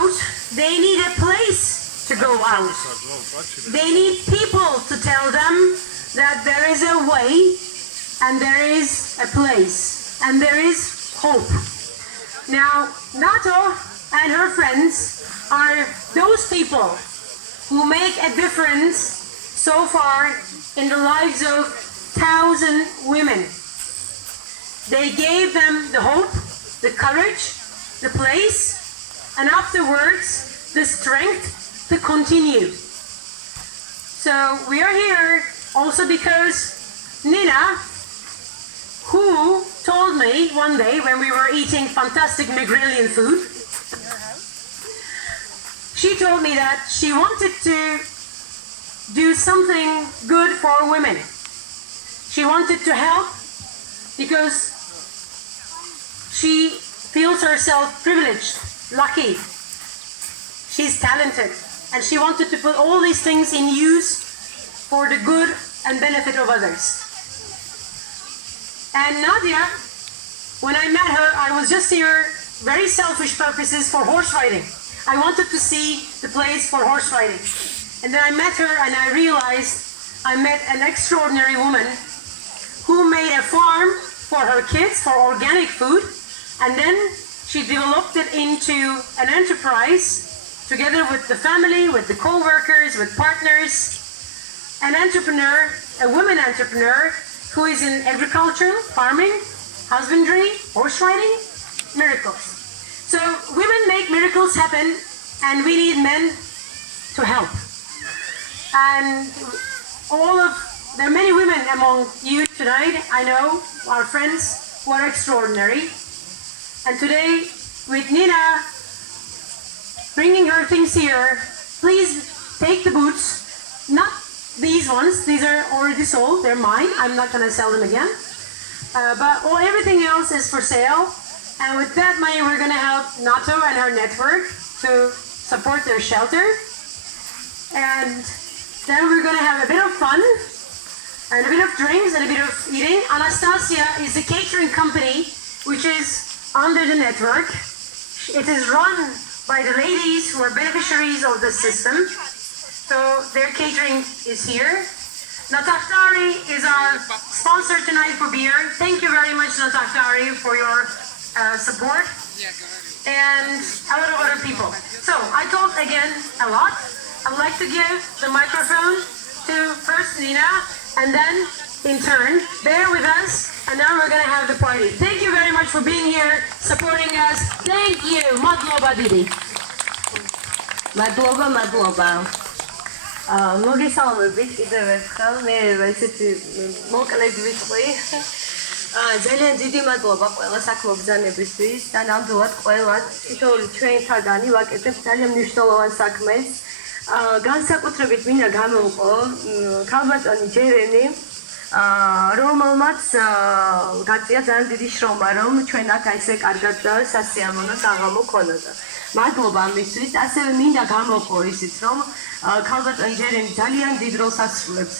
out, they need a place to go out. They need people to tell them that there is a way and there is a place and there is hope. Now, Nato and her friends are those people who make a difference so far in the lives of 1,000 women. They gave them the hope, the courage, the place, and afterwards the strength to continue. So we are here also because Nina, who told me one day when we were eating fantastic Megrelian food, she told me that she wanted to do something good for women. She wanted to help because she feels herself privileged, lucky. She's talented, and she wanted to put all these things in use for the good and benefit of others. And Nadia, when I met her, I was just here very selfish purposes for horse riding. I wanted to see the place for horse riding. And then I met her and I realized I met an extraordinary woman who made a farm for her kids for organic food, and then she developed it into an enterprise together with the family, with the co-workers, with partners. An entrepreneur, a woman entrepreneur who is in agriculture, farming, husbandry, horse riding, miracles. So women make miracles happen, and we need men to help. And there are many women among you tonight, I know, our friends who are extraordinary. And today, with Nina bringing her things here, please take the boots, not these ones, these are already sold, they're mine, I'm not going to sell them again. But everything else is for sale. And with that money, we're going to help Nato and her network to support their shelter. And then we're going to have a bit of fun, and a bit of drinks, and a bit of eating. Anastasia is the catering company, which is under the network. It is run by the ladies who are beneficiaries of the system. So their catering is here. Nataftari is our sponsor tonight for beer. Thank you very much, Nataftari, for your support. And a lot of other people. So I talked again a lot. I'd like to give the microphone to first Nina, and then in turn, bear with us, and now we're going to have the party. Thank you very much for being here, supporting us. Thank you. Madloba Didi. Madloba. მოგესალმებით კიდევ ერთხელ, მე ესეთი მოკლედ ვიტყვი. ძალიან დიდი მადლობა ყველა საქმობრძანებისთვის და ნამდვილად ყველას თითოეული ჩვენთაგანი ვაკეთებ ძალიან მნიშვნელოვან საქმეს. განსაკუთრებით მინდა გამოვყო ქალბატონი ჯერენი, რომელმაც გაწია ძალიან დიდი შრომა, რომ ჩვენ აქ ესე კარგად სასიამოვნო საღამო ქონოდა. მადლობა ამისთვის. ასევე მინდა გამოვყო ისიც, რომ ქალბატონი ჯერენი ძალიან დიდ როლს ასრულებს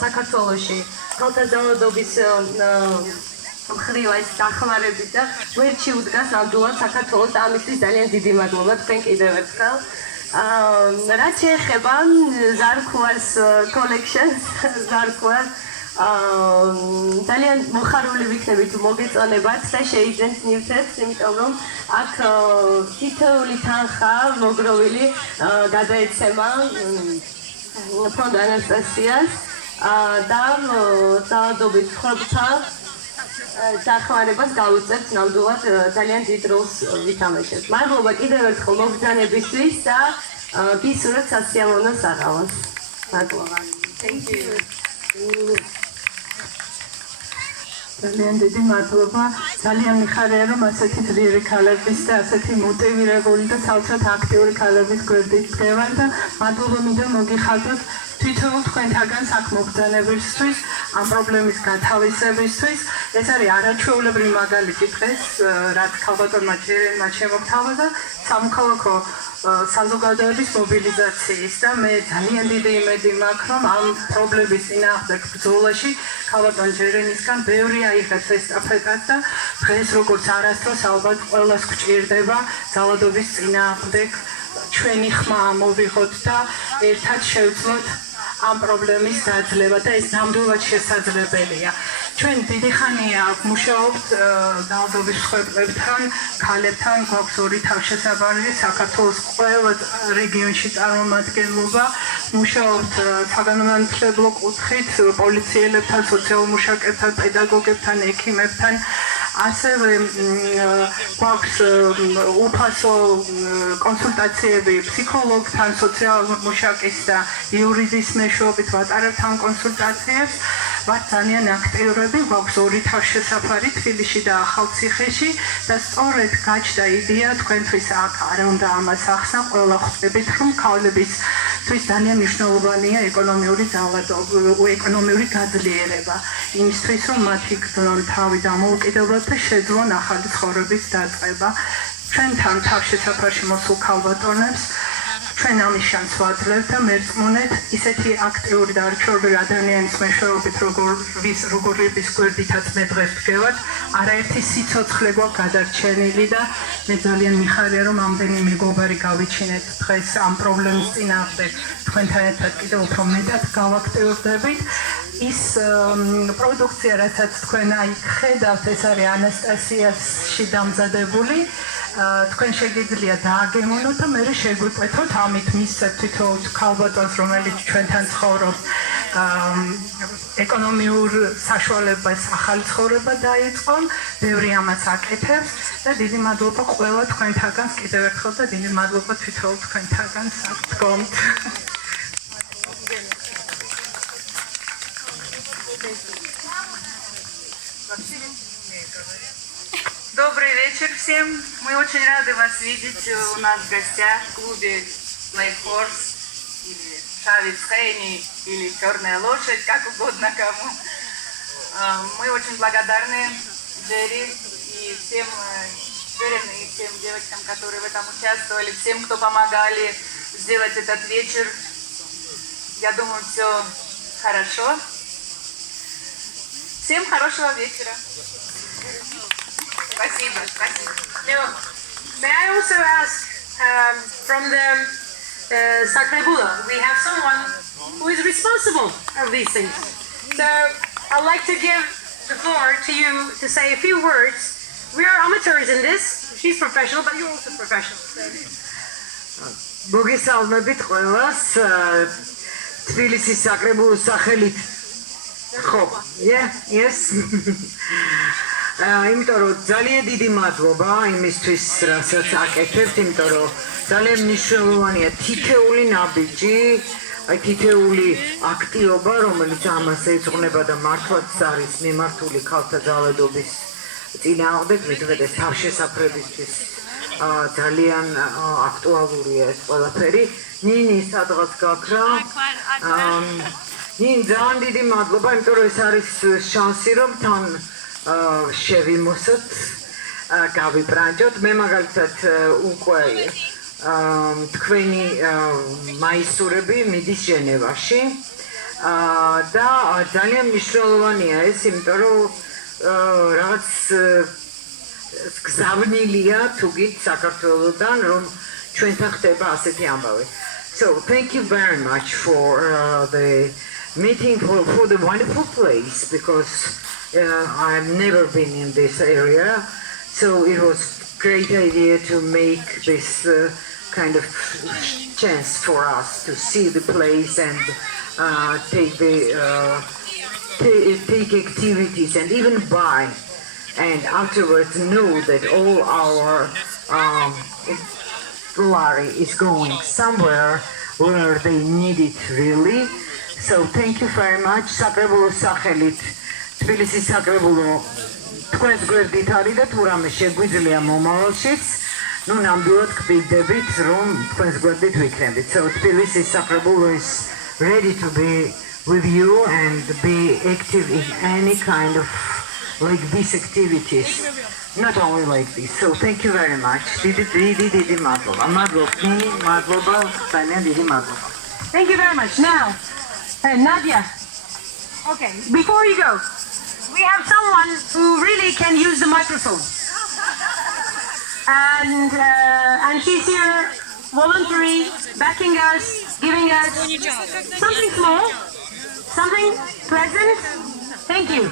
საქართველოში ქალთა ძალადობის მხრივ დახმარებით და გვერდში უდგას ნამდვილად საქართველოს და ამისთვის ძალიან დიდი მადლობა თქვენ კიდევ ერთხელ. რაც შეეხება ZARQUA's Collection, ZARQUA, ძალიან მოხარული ვიქნები თუ მოგეწონებათ და შეიძენთ ნივთებს, იმიტომ რომ აქ თითოეული თანხა მოგროვილი გადაეცემა ფონდ ანასტასიას და ძალადობის მხრობთა დახმარებას გავუწევთ, ნამდვილად ძალიან დიდ როლს ვითამაშებთ. მადლობა კიდევ ერთხელ მოგზანებისთვის და გისურვებთ სასიამოვნო საღამოს. მადლობა. Thank you. ძალიან დიდი მადლობა. ძალიან მიხარია, რომ ასეთი ძლიერი ქალების და ასეთი მოტივირებული და საოცრად აქტიური ქალების გვერდით დგევარ და მადლობა მინდა მოგიხადოთ თვითონ თქვენთაგან საქმობრძანებისთვის, ამ პრობლემის გათავისებისთვის. ეს არის არაჩვეულებრივი მაგალითი დღეს, რაც ქალბატონმა ჯერენმა შემოგთავაზა სამოქალაქო საზოგადოების მობილიზაციის და მე ძალიან დიდი იმედი მაქვს, რომ ამ პრობლემის წინააღმდეგ ბრძოლაში ქალბატონ ჯერენისგან ბევრი აიღებს ესტაფეტას და დღეს როგორც არასდროს ალბათ ყველას გვჭირდება ძალადობის წინააღმდეგ ჩვენი ხმა მოვიღოთ და ერთად შევძლოთ ამ პრობლემის დაძლევა და ეს ნამდვილად შესაძლებელია. ჩვენ დიდი ხანია მუშაობთ ძალადობის მსხვერპლებთან, ქალებთან, გვაქვს ორი თავშესაფარი, საქართველოს ყველა რეგიონში წარმომადგენლობა, მუშაობთ საგანმანათლებლო კუთხით, პოლიციელებთან, სოციალურ მუშაკებთან, პედაგოგებთან, ექიმებთან. ასევე გვაქვს უფასო კონსულტაციები ფსიქოლოგთან, სოციალურ მუშაკის და იურიდის მეშვეობით ვატარებთ ამ კონსულტაციებს. ვართ ძალიან აქტიურები, გვაქვს ორი თავშესაფარი თბილისში და ახალციხეში და სწორედ გაჩნდა იდეა თქვენთვის აქ არ უნდა ამას ახსნა, ყველა ხვდებით რომ ქალებისთვის ძალიან მნიშვნელოვანია ეკონომიური გაძლიერება იმისთვის რომ მათ იგრძნონ თავი დამოუკიდებლად და შეძლონ ახალი ცხოვრების დაწყება. ჩვენთან თავშესაფარში მოსულ ქალბატონებს ჩვენ ამის შანსს ვაძლევთ და მერწმუნეთ ისეთი აქტიური და არჩეული ადამიანის მეშვეობით როგორების გვერდითაც მე დღეს ვდგევართ, არაერთი სიცოცხლე გვაქვს გადარჩენილი და მე ძალიან მიხარია რომ ამდენი მეგობარი გავიჩინეთ დღეს ამ პრობლემის წინააღმდეგ თქვენთან ერთად კიდევ უფრო მეტად გავაქტიურდებით. ის პროდუქცია რასაც თქვენ აი ხედავთ ეს არის ანასტასიაში დამზადებული. თქვენ შეგიძლიათ დააგემონოთ და მე შეგვიკვეთოთ ამით მისცეთ თითოეულ ქალბატონს რომელიც ჩვენთან ცხოვრობს ეკონომიურ საშუალებას ახალი ცხოვრება დაიწყონ, ბევრი ამას აკეთებს და დიდი მადლობა ყველა თქვენთაგანს კიდევ ერთხელ და დიდი მადლობა თითოეულ თქვენთაგანს დგომთ. Добрый вечер всем. Мы очень рады вас видеть у нас в гостях в клубе Black Horse или Шавец Хэни или Черная лошадь, как угодно кому. Мы очень благодарны Джерри и всем Ceren и всем девочкам, которые в этом участвовали, всем, кто помогали сделать этот вечер. Я думаю, все хорошо. Всем хорошего вечера. Спасибо, спасибо. Now, may I also ask from the Sacrebula, we have someone who is responsible of these things. So I'd like to give the floor to you to say a few words. We are amateurs in this. She's professional, but you're also professional. მოგესალმებით ყველას თბილისის საკრებულოს სახელით. ხო, yes. იმიტომ რომ ძალიან დიდი მადლობა იმისთვის, რასაც აკეთებთ, იმიტომ რომ ძალიან მნიშვნელოვანია თითეული ნაბიჯი, აი თითეული აქტივობა, რომელიც ამას ეძღვნება და მართლაც არის მიმართული ქალთა ძალადობის წინააღმდეგ, მithmetes თავშესაფრებისთვის ძალიან აქტუალურია ეს ყველაფერი. ნინი სადღაც გაქრა. ნინ ძალიან დიდი მადლობა, იმიტომ რომ ეს არის შანსი რომ თან შევიმოსოთ, გავიბრანჯოთ. მე მაგალითად უკვე თქვენი მაისურები მიდის ჟენევაში და ძალიან მნიშვნელოვანია ეს, იმიტომ რომ რაღაც გზავნილია თუ გით საქართველოსთან რომ ჩვენთან ხდება ასეთი ამბავი. So thank you very much for the meeting, for the wonderful place, because I've never been in this area, so it was a great idea to make this kind of chance for us to see the place and take activities and even buy, and afterwards know that all our lari is going somewhere where they need it really. So thank you very much. საკრებულოს სახელით თბილისის საკრებულო თქვენს გვერდით არის და თუ რამე შეგვიძლია მომავალშიც, ნუ ნამდვილად გბიდებით რომ თქვენს გვერდით ვიქნებით. So თბილისის საკრებულო is ready to be with you and be active in any kind of like these activities. not only like this. So thank you very much. Didi madloba. Madloba, ძალიან დიდი madloba. Thank you very much. Now, Nadia. Okay, before you go, we have someone who really can use the microphone. And she's here voluntary, backing us, giving us something small, something pleasant. Thank you.